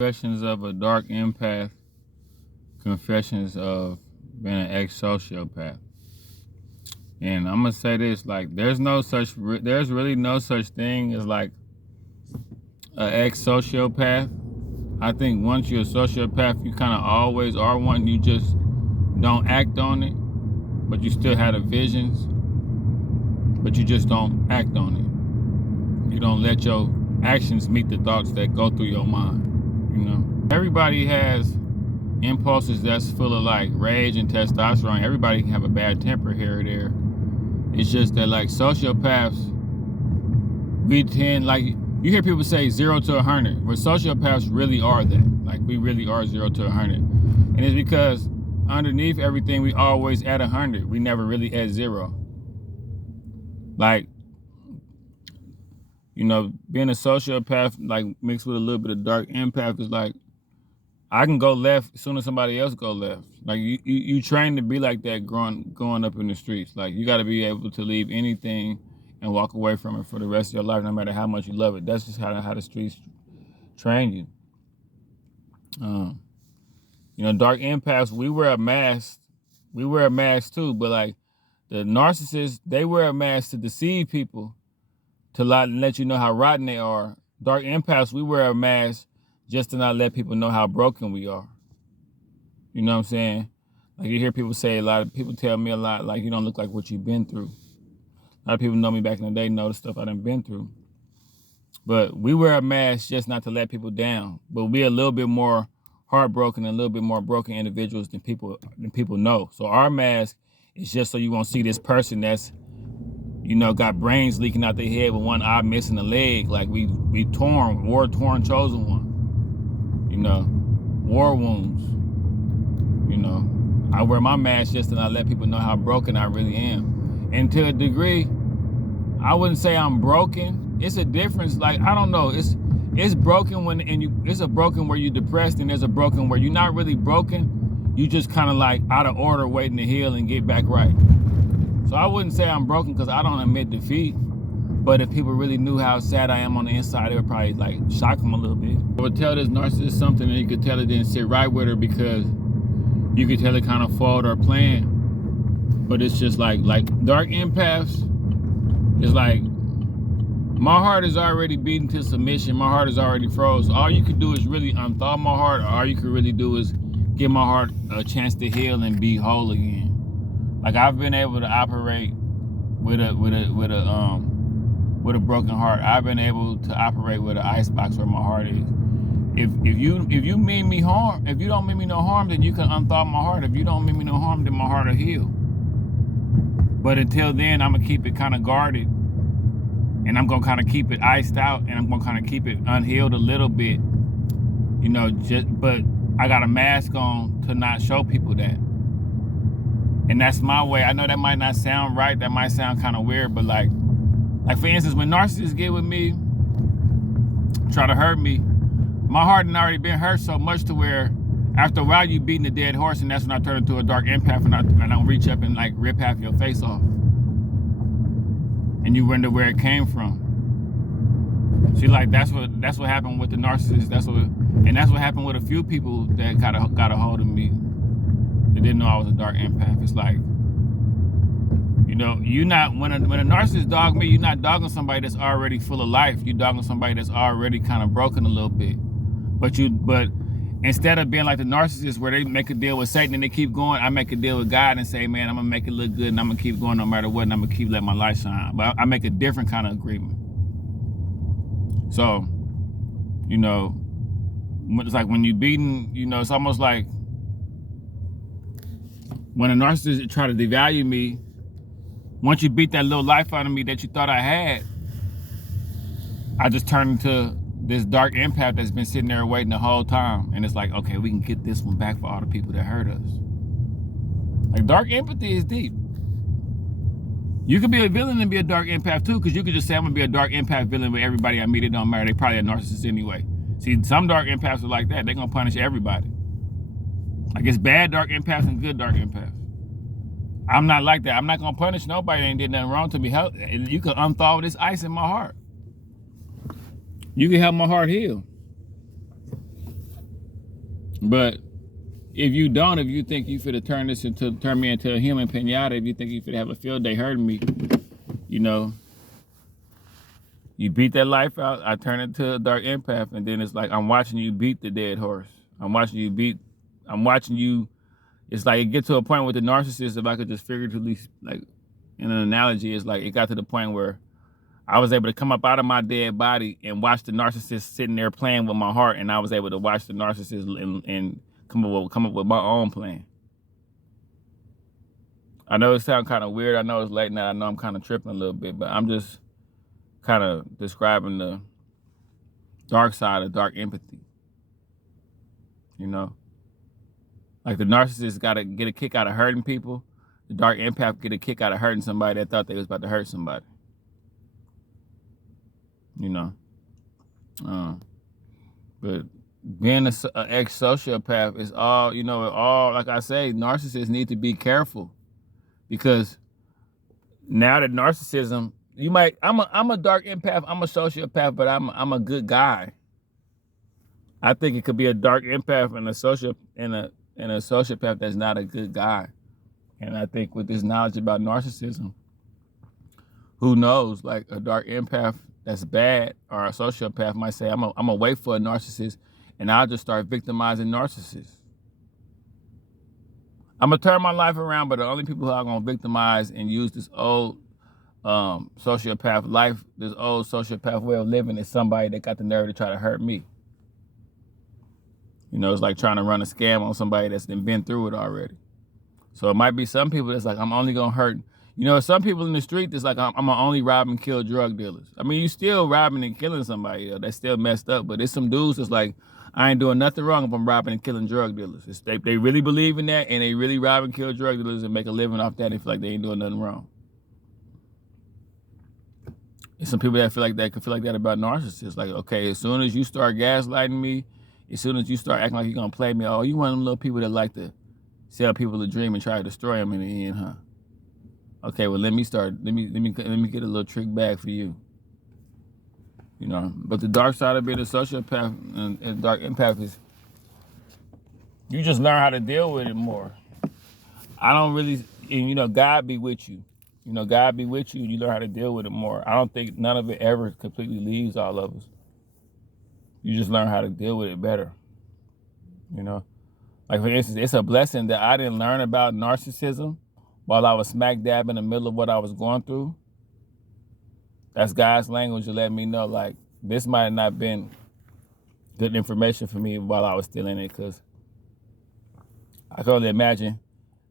Confessions of a Dark Empath, Confessions of Being an Ex-Sociopath. And I'm gonna say this, like, there's really no such thing as like an ex-sociopath. I think once you're a sociopath, you kind of always are one. You just don't act on it, but you still have the visions, but you just don't act on it. You don't let your actions meet the thoughts that go through your mind. You know, everybody has impulses that's full of like rage and testosterone. Everybody can have a bad temper here or there. It's just that like sociopaths, we tend, like, you hear people say 0 to 100, but sociopaths really are that. Like, we really are 0 to 100. And it's because underneath everything, we always at 100. We never really at 0. Like, you know, being a sociopath, like, mixed with a little bit of dark empath is like, I can go left as soon as somebody else go left. Like, you train to be like that growing up in the streets. Like, you got to be able to leave anything and walk away from it for the rest of your life, no matter how much you love it. That's just how the streets train you. You know, dark empaths, we wear a mask. We wear a mask too, but like the narcissists, they wear a mask to deceive people, to let you know how rotten they are. Dark empaths, we wear a mask just to not let people know how broken we are. You know what I'm saying? Like, you hear people say, a lot of people tell me a lot, like, you don't look like what you've been through. A lot of people know me back in the day, know the stuff I done been through. But we wear a mask just not to let people down. But we're a little bit more heartbroken and a little bit more broken individuals than people know. So our mask is just so you won't see this person that's, you know, got brains leaking out their head with one eye missing a leg. Like, we war-torn chosen one. You know, war wounds. You know, I wear my mask just to not let people know how broken I really am. And to a degree, I wouldn't say I'm broken. It's a difference. Like, I don't know. It's broken it's a broken where you're depressed, and there's a broken where you're not really broken. You just kind of like out of order, waiting to heal and get back right. So I wouldn't say I'm broken because I don't admit defeat. But if people really knew how sad I am on the inside, it would probably like shock them a little bit. I would tell this narcissist something, and you could tell it didn't sit right with her, because you could tell it kind of foiled her plan. But it's just like dark empaths is like, my heart is already beating to submission. My heart is already froze. All you could do is really unthaw my heart. Or all you could really do is give my heart a chance to heal and be whole again. Like, I've been able to operate with a broken heart. I've been able to operate with an icebox where my heart is. If you mean me harm, if you don't mean me no harm, then you can unthaw my heart. If you don't mean me no harm, then my heart will heal. But until then, I'm gonna keep it kind of guarded, and I'm gonna kind of keep it iced out, and I'm gonna kind of keep it unhealed a little bit. You know, but I got a mask on to not show people that. And that's my way. I know that might not sound right. That might sound kind of weird, but like for instance, when narcissists get with me, try to hurt me, my heart had already been hurt so much to where after a while you beating a dead horse, and that's when I turn into a dark empath, and I don't reach up and like rip half your face off. And you wonder where it came from. See, like, that's what happened with the narcissist. That's what happened with a few people that got a hold of me. They didn't know I was a dark empath. It's like, you know, when a narcissist dog me, you're not dogging somebody that's already full of life. You're dogging somebody that's already kind of broken a little bit. But instead of being like the narcissist where they make a deal with Satan and they keep going, I make a deal with God and say, man, I'm gonna make it look good, and I'm gonna keep going no matter what, and I'm gonna keep letting my light shine. But I make a different kind of agreement. So, you know, it's like when you beating, you know, it's almost like when a narcissist try to devalue me, once you beat that little life out of me that you thought I had, I just turn into this dark empath that's been sitting there waiting the whole time. And it's like, okay, we can get this one back for all the people that hurt us. Like, dark empathy is deep. You could be a villain and be a dark empath too, because you could just say, I'm gonna be a dark empath villain with everybody I meet. It don't matter. They probably a narcissist anyway. See, some dark empaths are like that. They're gonna punish everybody. Like, it's bad dark empaths and good dark empaths. I'm not like that. I'm not gonna punish nobody that ain't did nothing wrong to me. You can unthaw this ice in my heart. You can help my heart heal. But if you don't, if you think you finna turn me into a human pinata, if you think you finna have a field day hurting me, you know, you beat that life out, I turn into a dark empath, and then it's like I'm watching you beat the dead horse. I'm watching you. It's like it get to a point with the narcissist, if I could just figuratively, like, in an analogy, it's like it got to the point where I was able to come up out of my dead body and watch the narcissist sitting there playing with my heart, and I was able to watch the narcissist and come up with my own plan. I know it sounds kind of weird. I know it's late now. I know I'm kind of tripping a little bit, but I'm just kind of describing the dark side of dark empathy. You know, like the narcissist got to get a kick out of hurting people. The dark empath get a kick out of hurting somebody that thought they was about to hurt somebody. You know, but being an ex-sociopath is all, you know, all, like I say, narcissists need to be careful, because now that narcissism, I'm a dark empath, I'm a sociopath, but I'm a good guy. I think it could be a dark empath and a sociopath that's not a good guy. And I think with this knowledge about narcissism, who knows, like a dark empath that's bad or a sociopath might say, I'm gonna wait for a narcissist and I'll just start victimizing narcissists. I'm gonna turn my life around, but the only people who are gonna victimize and use this old sociopath life, this old sociopath way of living, is somebody that got the nerve to try to hurt me. You know, it's like trying to run a scam on somebody that's been through it already. So it might be some people that's like, I'm only gonna hurt. You know, some people in the street that's like, I'm gonna only rob and kill drug dealers. I mean, you still robbing and killing somebody. That's still messed up. But there's some dudes that's like, I ain't doing nothing wrong if I'm robbing and killing drug dealers. They really believe in that, and they really rob and kill drug dealers and make a living off that. They feel like they ain't doing nothing wrong. There's some people that could feel like that about narcissists. Like, okay, as soon as you start gaslighting me, as soon as you start acting like you're gonna play me, oh, you one of them little people that like to sell people a dream and try to destroy them in the end, huh? Okay, well, let me get a little trick bag for you. You know, but the dark side of being a sociopath and dark empath is you just learn how to deal with it more. I don't really, and you know, God be with you. You know, God be with you. You learn how to deal with it more. I don't think none of it ever completely leaves all of us. You just learn how to deal with it better. You know, like for instance, it's a blessing that I didn't learn about narcissism while I was smack dab in the middle of what I was going through. That's God's language to let me know, like, this might have not been good information for me while I was still in it, because I can only imagine,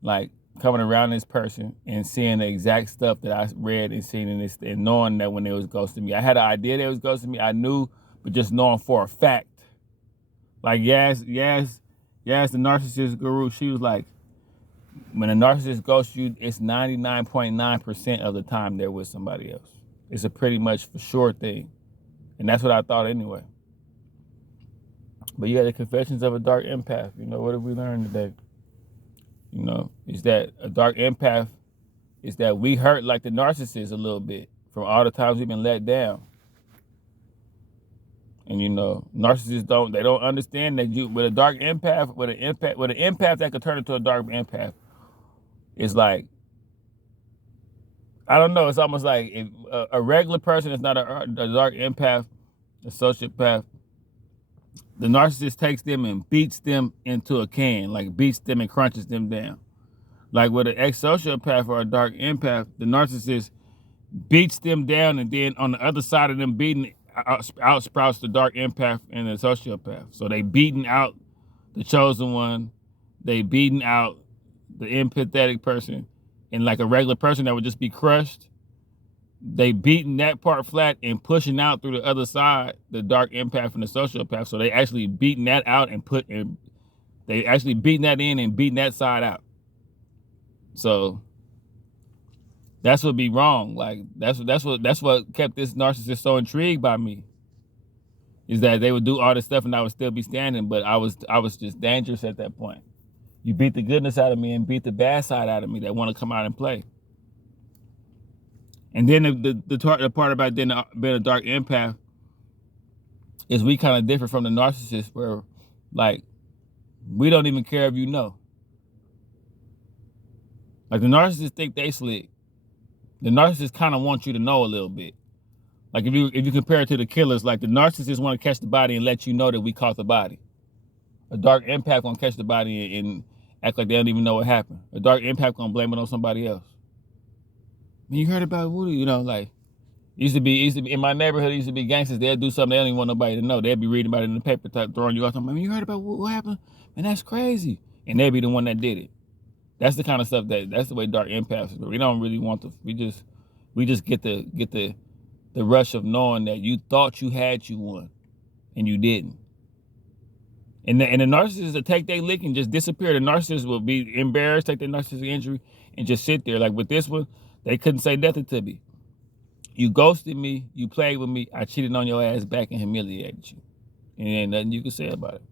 like, coming around this person and seeing the exact stuff that I read and seen in this, and knowing that when they was ghosting me. I had an idea they was ghosting me. I knew, but just knowing for a fact. Like, yes, the narcissist guru, she was like, when a narcissist ghosts you, it's 99.9% of the time they're with somebody else. It's a pretty much for sure thing. And that's what I thought anyway. But yeah, the confessions of a dark empath. You know, what have we learned today? You know, is that a dark empath is that we hurt like the narcissist a little bit from all the times we've been let down. And you know, narcissists don't understand that you, with a dark empath, with an empath that could turn into a dark empath, it's like, I don't know, it's almost like if a regular person is not a dark empath, a sociopath, the narcissist takes them and beats them into a can, like beats them and crunches them down. Like with an ex-sociopath or a dark empath, the narcissist beats them down, and then on the other side of them beating, out sprouts the dark empath and the sociopath. So they beating out the chosen one, they beating out the empathetic person, and like a regular person that would just be crushed, they beating that part flat and pushing out through the other side the dark empath and the sociopath. So they actually beating that out and they actually beating that in and beating that side out. So that's what be wrong. Like that's what kept this narcissist so intrigued by me, is that they would do all this stuff and I would still be standing, but I was just dangerous at that point. You beat the goodness out of me and beat the bad side out of me that want to come out and play. And then the part about being a dark empath is we kind of different from the narcissist, where like We don't even care if you know. Like the narcissists think they slick. The narcissists kind of want you to know a little bit. Like if you compare it to the killers, like the narcissists want to catch the body and let you know that we caught the body. A dark empath gonna catch the body and act like they don't even know what happened. A dark empath gonna blame it on somebody else. I mean, you heard about Woody, you know, like used to be in my neighborhood. Used to be gangsters. They'd do something they don't even want nobody to know. They'd be reading about it in the paper, throwing you off. I mean, you heard about what happened? Man, that's crazy. And they'd be the one that did it. That's the kind of stuff that's the way dark empaths. We don't really want to. We just get the rush of knowing that you thought you had one, and you didn't. And the narcissists that take their lick and just disappear. The narcissists will be embarrassed, take their narcissistic injury, and just sit there. Like with this one, they couldn't say nothing to me. You ghosted me, you played with me, I cheated on your ass back and humiliated you. And ain't nothing you can say about it.